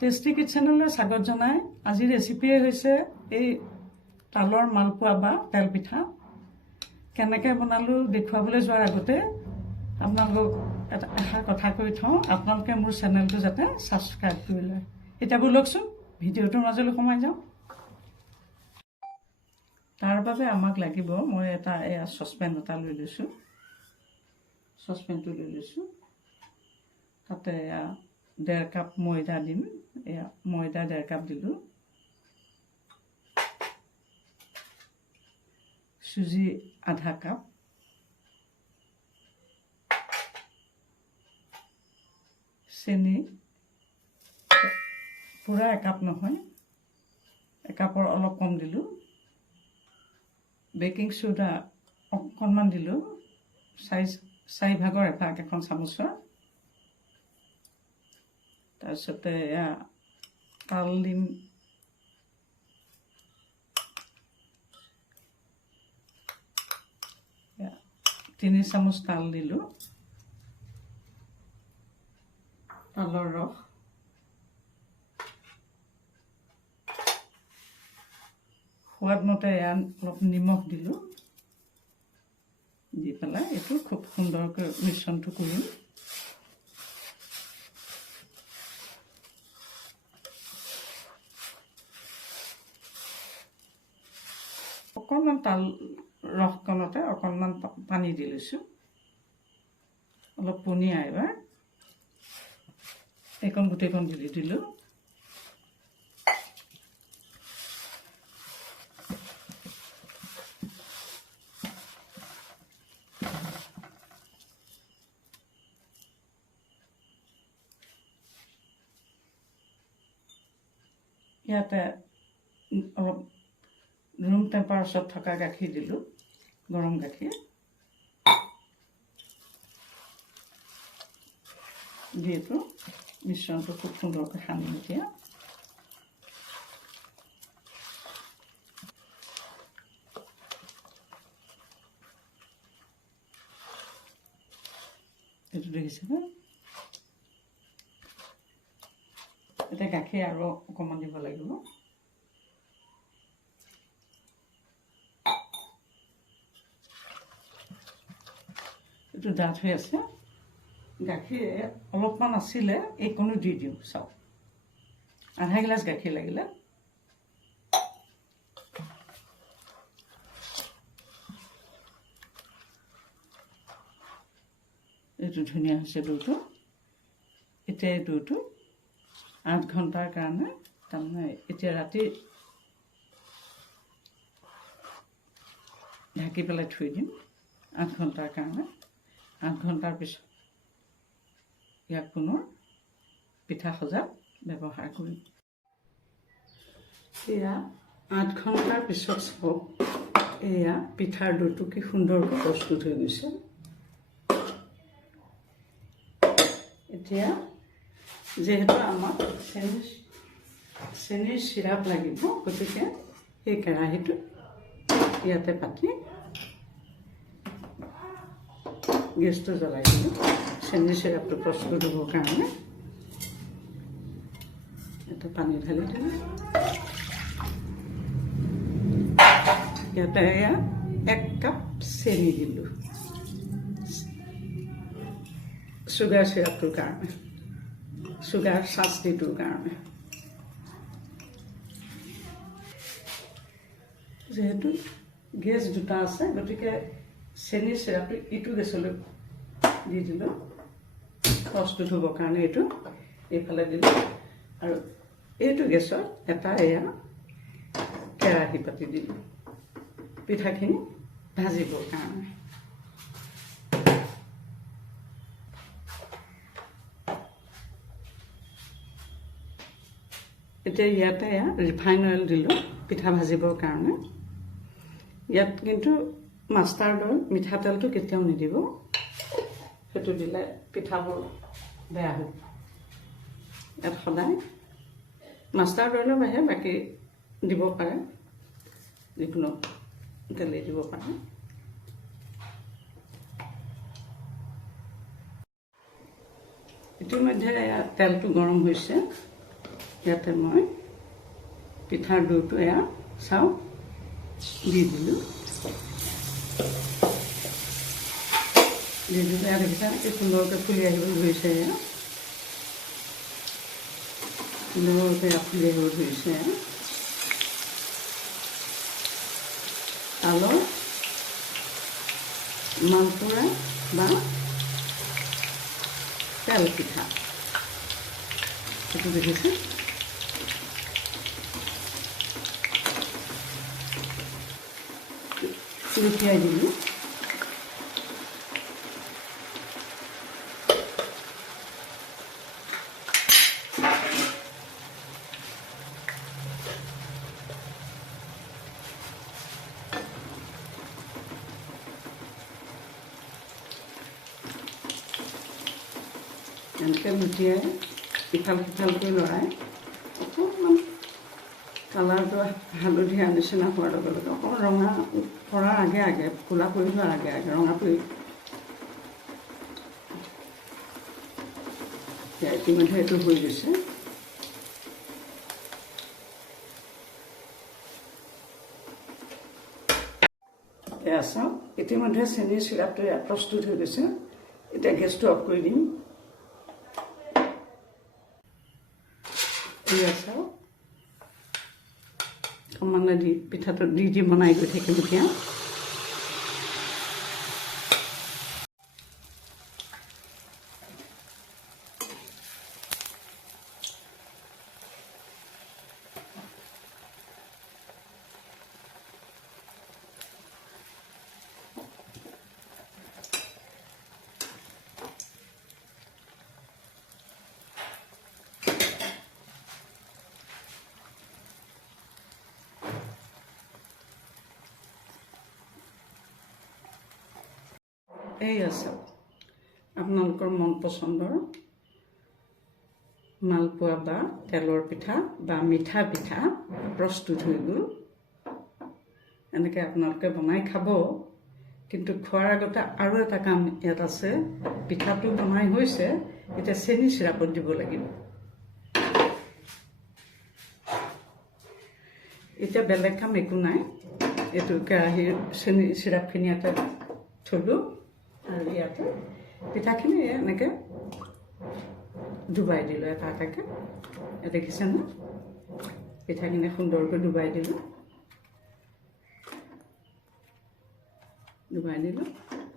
Tasty কিটচেনলৈ স্বাগত জনাই আজিৰ ৰেচিপিয়ে হৈছে এই তালৰ মালপোৱা বা তেল পিঠা। কেনেকৈ বনালোঁ দেখুৱাবলৈ যোৱাৰ আগতে আপোনালোকক এষাৰ কথা কৈ থওঁ, আপোনালোকে মোৰ চেনেলটো যাতে ছাবস্ক্ৰাইব কৰি লয়। এতিয়া ব'লকচোন ভিডিঅ'টোৰ মাজলৈ সোমাই যাওঁ। তাৰ বাবে আমাক লাগিব, মই এয়া চচপেন এটা লৈ লৈছোঁ। চচপেনটো লৈ লৈছোঁ, তাতে 1.5 কাপ ময়দা দিম। এয়া ময়দা 1.5 কাপ দিলোঁ, চুজি 1/2 কাপ, চেনি পূৰা 1 কাপ নহয়, 1 কাপৰ অলপ কম দিলোঁ, বেকিং চ'ডা অকণমান দিলোঁ, 4 ভাগৰ এভাগ এখন চামুচৰ। তাৰপিছতে এয়া তাল দিম, এয়া 3 চামুচ তাল দিলোঁ, তালৰ ৰস, সোৱাদ মতে এয়া অলপ নিমখ দিলোঁ। দি পেলাই এইটো খুব সুন্দৰকৈ মিশ্ৰণটো কৰিম। অকণমান তাল ৰসকণতে অকণমান পানী দি লৈছোঁ, অলপ পনীয়া। এবাৰ এইকণ গোটেইকণ দি দিলোঁ। ইয়াতে অলপ ৰুম টেম্পাৰেচাৰত থকা গাখীৰ দিলোঁ, গৰম গাখীৰ দি এইটো মিশ্ৰণটো খুব সুন্দৰকৈ সানিম। এতিয়া এইটো দেখিছেনে? এতিয়া গাখীৰ আৰু অকণমান দিব লাগিব। এইটো ডাঠ হৈ আছে, গাখীৰ অলপমান আছিলে, এইকণো দি দিওঁ। চাওক, 1/2 গিলাচ গাখীৰ লাগিলে। এইটো ধুনীয়া হৈছে দৌটো। এতিয়া এই দৌটো 8 ঘণ্টাৰ কাৰণে, তাৰমানে এতিয়া ৰাতি ঢাকি পেলাই থৈ দিম 8 ঘণ্টাৰ কাৰণে। 8 ঘণ্টাৰ পিছত ইয়াক পুনৰ পিঠা সজাত ব্যৱহাৰ কৰিম। এয়া 8 ঘণ্টাৰ পিছত চাওক, এয়া পিঠাৰ দৌটো কি সুন্দৰকৈ প্ৰস্তুত হৈ গৈছে। এতিয়া যিহেতু আমাক চেনিৰ চিৰাপ লাগিব, গতিকে এই কেৰাহীটো ইয়াতে পাতি গেছটো জ্বলাই দিলোঁ। চেনিৰ চিৰাপটো প্ৰস্তুত হ'বৰ কাৰণে এটা পানী ঢালি দিলোঁ। ইয়াতে এয়া 1 কাপ চেনি দিলোঁ, চুগাৰ চিৰাপটোৰ কাৰণে, চুগাৰ চাচনিটোৰ কাৰণে। যিহেতু গেছ দুটা আছে, গতিকে চেনিৰ চিৰাপটো ইটো গেছলৈ দি দিলোঁ প্ৰস্তুত হ'বৰ কাৰণে। এইটো এইফালে দিলোঁ আৰু এইটো গেছত এটা এয়া কেৰাহী পাতি দিলোঁ পিঠাখিনি ভাজিবৰ কাৰণে। এতিয়া ইয়াতে ৰিফাইন অইল দিলোঁ পিঠা ভাজিবৰ কাৰণে। ইয়াত কিন্তু মাষ্টাৰ্ড অইল, মিঠাতেলটো কেতিয়াও নিদিব, সেইটো দিলে পিঠাবোৰ বেয়া হ'ব। ইয়াত সদায় মাষ্টাৰ্ড অইলৰ বাহিৰে বাকী দিব পাৰে, যিকোনো তেলেই দিব পাৰে। ইতিমধ্যে তেলটো গৰম হৈছে, ইয়াতে মই পিঠাৰ ডোটো এয়া চাওঁ দি দিলোঁ। দি দিলোঁ এয়া দেখিছা কি সুন্দৰকৈ ফুলি আহিব ধৰিছে। এয়া সুন্দৰকৈ ফুলি আহিব ধৰিছে। তালৰ মালপুৰা বা তেল পিঠা সেইটো দেখিছে। লুটিয়াই দিলোঁ। এনেকৈ লুটিয়াই ইফাল সিফালকৈ লৰাই অকণমান কালাৰটো হালধীয়া নিচিনা হোৱাৰ লগে লগে অকণমান ৰঙা কৰাৰ আগে আগে ক'লা পৰি যোৱাৰ আগে আগে ৰঙা পৰি ইতিমধ্যে এইটো হৈ গৈছে। এয়া চাওক ইতিমধ্যে চেনীৰ চিৰাপটো প্ৰস্তুত হৈ গৈছে। এতিয়া গেছটো অফ কৰি দিম। এয়া চাওক অকণমান দি পিঠাটো দি বনাই গৈ থাকিম এতিয়া। এই আছে আপোনালোকৰ মন পচন্দৰ মালপোৱা বা তেলৰ পিঠা বা মিঠা পিঠা প্ৰস্তুত হৈ গ'ল। এনেকৈ আপোনালোকে বনাই খাব। কিন্তু খোৱাৰ আগতে আৰু এটা কাম ইয়াত আছে। পিঠাটো বনাই হৈছে, এতিয়া চেনি চিৰাপত দিব লাগিব। এতিয়া বেলেগ কাম একো নাই। এইটো কেৰাহীৰ চেনি চিৰাপখিনি ইয়াতে থলোঁ আৰু ইয়াতে পিঠাখিনি এনেকৈ ডুবাই দিলোঁ এটা এটাকৈ। দেখিছেনে পিঠাখিনি সুন্দৰকৈ ডুবাই দিলোঁ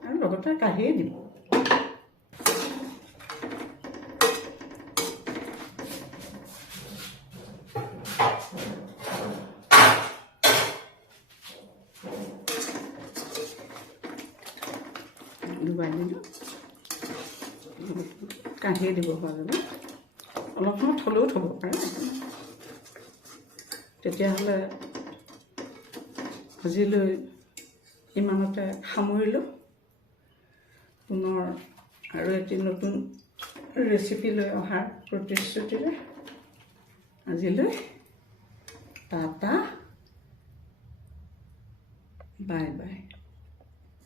আৰু লগতে কাঢ়িয়ে দিম। ডুবাই দিলোঁ কাঢ়িয়ে দিব পাৰে। অলপ সময় থ'লেও থ'ব পাৰে। তেতিয়াহ'লে আজিলৈ ইমানতে সামৰিলোঁ। পুনৰ আৰু এটি নতুন ৰেচিপি লৈ অহাৰ প্ৰতিশ্ৰুতিৰে আজিলৈ টাটা বাই বাই।